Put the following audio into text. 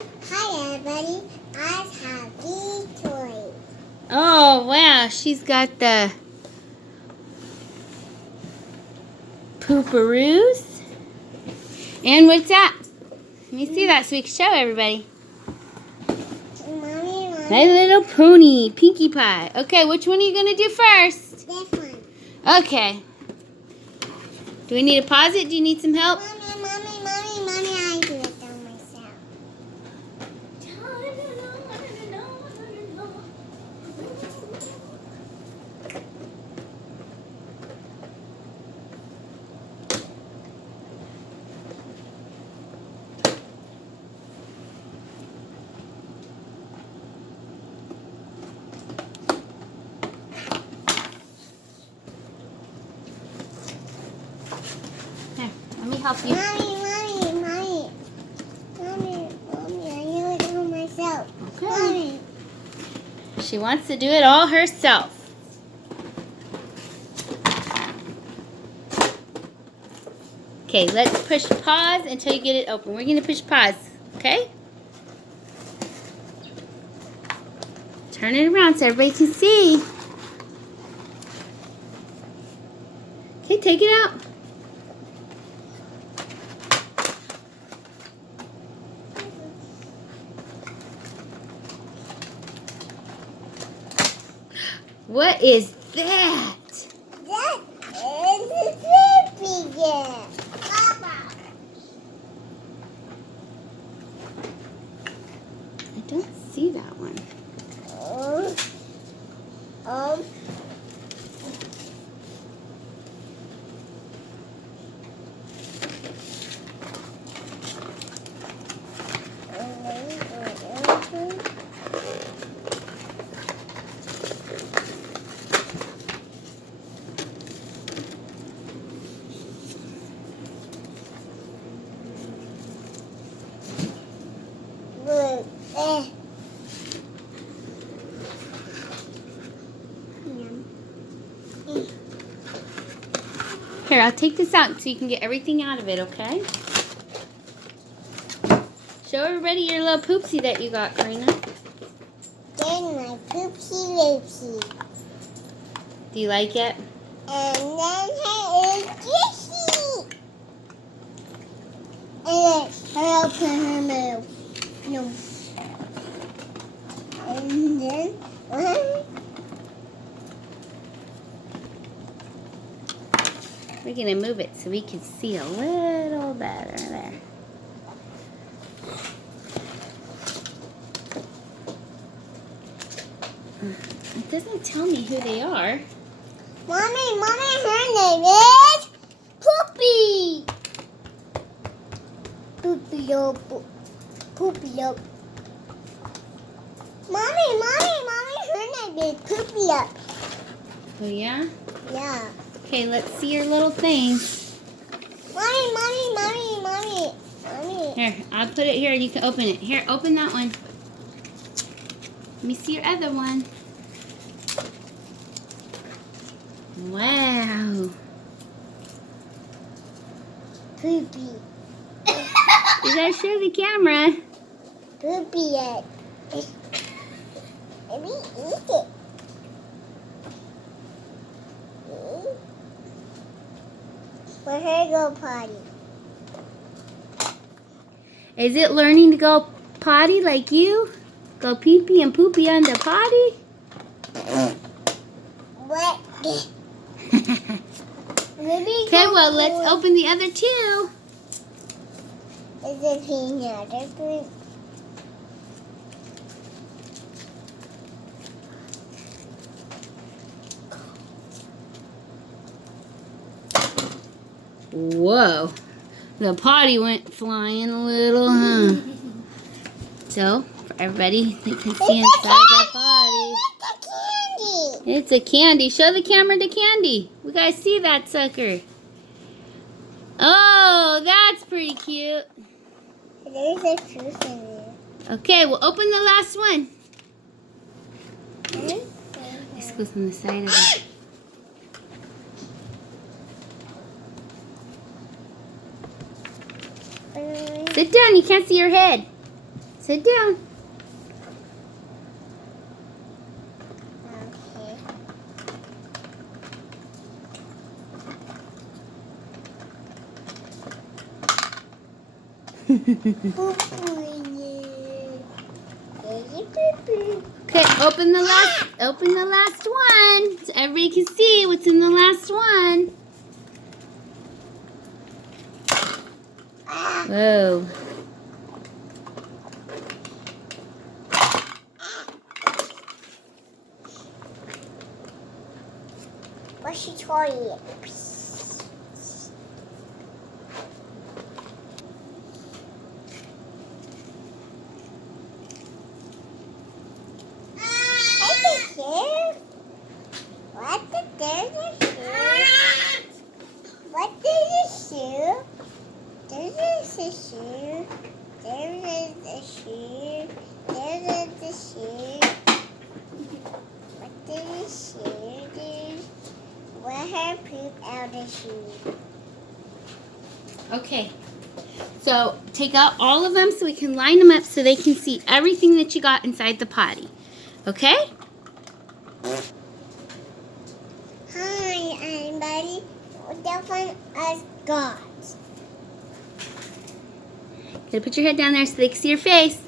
Hi everybody, I have these toys. Oh wow, she's got the Pooparoos. And what's that? Let me see that so we can show everybody. Mommy. My Little Pony, Pinkie Pie. Okay, which one are you going to do first? This one. Okay. Do we need to pause it? Do you need some help? Mommy, I do it down myself. Here, let me help you. Mommy, I do it down myself. Okay. Mommy. She wants to do it all herself. Okay, let's push pause until you get it open. We're going to push pause, okay? Turn it around so everybody can see. Okay, take it out. What is that? That is a creepy girl. Papa. I don't see that one. Um. Here, I'll take this out so you can get everything out of it, okay? Show everybody your little poopsie that you got, Karina. Then my poopsie loopsie. Do you like it? And then here is Jessie. And then I open her mouth. No. And then We're going to move it so we can see a little better there. It doesn't tell me who they are. Mommy, her name is Poopy. Poopy up. Mommy, her name is Poopy up. Oh, yeah? Yeah. Okay, let's see your little things. Mommy. Here, I'll put it here and you can open it. Here, open that one. Let me see your other one. Wow. Poopy. You gotta show the camera. Poopy up. Let me eat it. For her go potty. Is it learning to go potty like you? Go pee-pee and poopy on the potty? What? Okay, well, let's open the other two. Is it peanut butter? Whoa. The potty went flying a little, huh? So, for everybody that can see inside the potty. It's a candy. It's a candy. Show the camera the candy. We gotta see that sucker. Oh, that's pretty cute. There's a truth in there. Okay, we'll open the last one. This goes on the side of it. Sit down, you can't see your head. Sit down. Okay. Okay, open the last one so everybody can see what's in the last one. Whoa. What's your toilet? What there's a shoe? What there's a shoe? There's a shoe. There's a shoe. There's a shoe. What there's a shoe? There's let her poop out the shoe. Okay. So take out all of them so we can line them up so they can see everything that you got inside the potty. Okay? Hi, everybody. That one is God. Gotta put your head down there so they can see your face.